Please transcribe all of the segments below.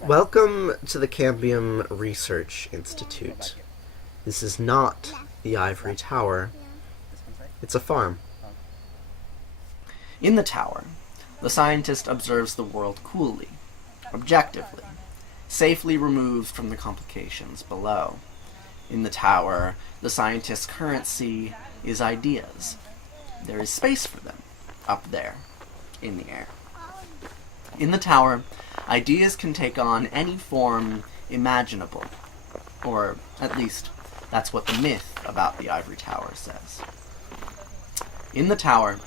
Welcome to the Cambium Research Institute. This is not the ivory tower. It's a farm. In the tower, the scientist observes the world coolly, objectively, safely removed from the complications below. In the tower, the scientist's currency is ideas. There is space for them, up there, in the air. In the tower, ideas can take on any form imaginable, or at least that's what the myth about the ivory tower says. In the tower,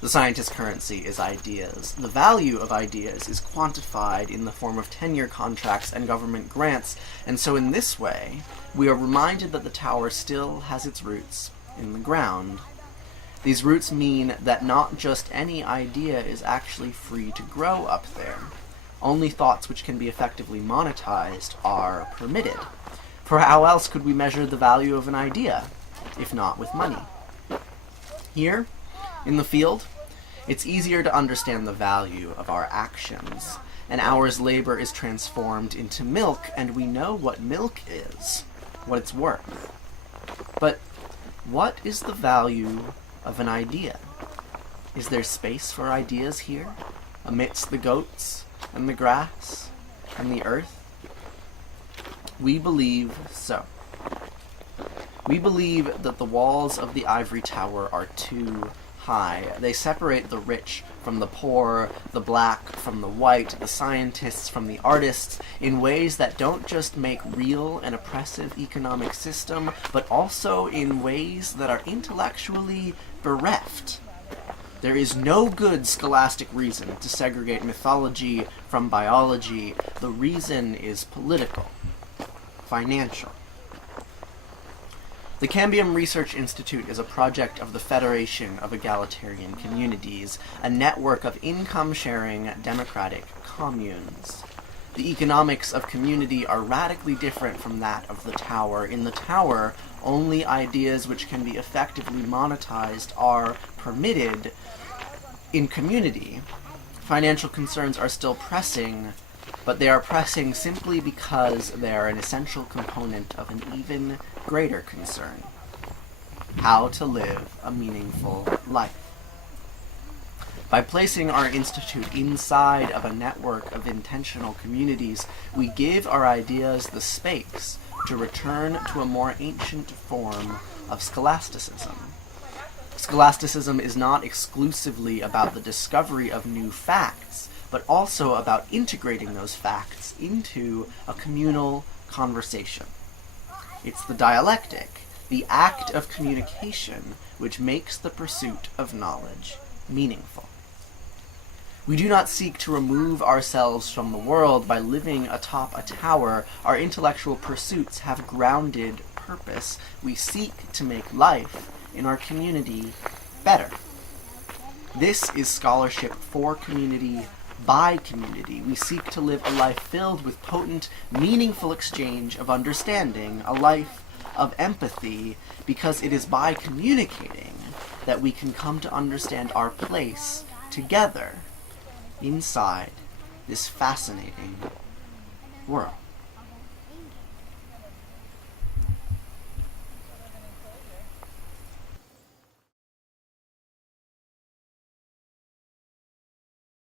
the scientist's currency is ideas. The value of ideas is quantified in the form of tenure contracts and government grants, and so in this way, we are reminded that the tower still has its roots in the ground. These roots mean that not just any idea is actually free to grow up there. Only thoughts which can be effectively monetized are permitted. For how else could we measure the value of an idea, if not with money? Here, in the field, it's easier to understand the value of our actions. An hour's labor is transformed into milk, and we know what milk is, what it's worth. But what is the value of an idea? Is there space for ideas here, amidst the goats and the grass and the earth? We believe so. We believe that the walls of the ivory tower are too high. They separate the rich from the poor, the black from the white, the scientists from the artists, in ways that don't just make real an oppressive economic system, but also in ways that are intellectually bereft. There is no good scholastic reason to segregate mythology from biology. The reason is political, financial. The Cambium Research Institute is a project of the Federation of Egalitarian Communities, a network of income-sharing democratic communes. The economics of community are radically different from that of the tower. In the tower, only ideas which can be effectively monetized are permitted. In community, financial concerns are still pressing, but they are pressing simply because they are an essential component of an even greater concern: how to live a meaningful life. By placing our institute inside of a network of intentional communities, we give our ideas the space to return to a more ancient form of scholasticism. Scholasticism is not exclusively about the discovery of new facts, but also about integrating those facts into a communal conversation. It's the dialectic, the act of communication, which makes the pursuit of knowledge meaningful. We do not seek to remove ourselves from the world by living atop a tower. Our intellectual pursuits have grounded purpose. We seek to make life in our community better. This is scholarship for community, by community. We seek to live a life filled with potent, meaningful exchange of understanding, a life of empathy, because it is by communicating that we can come to understand our place together inside this fascinating world.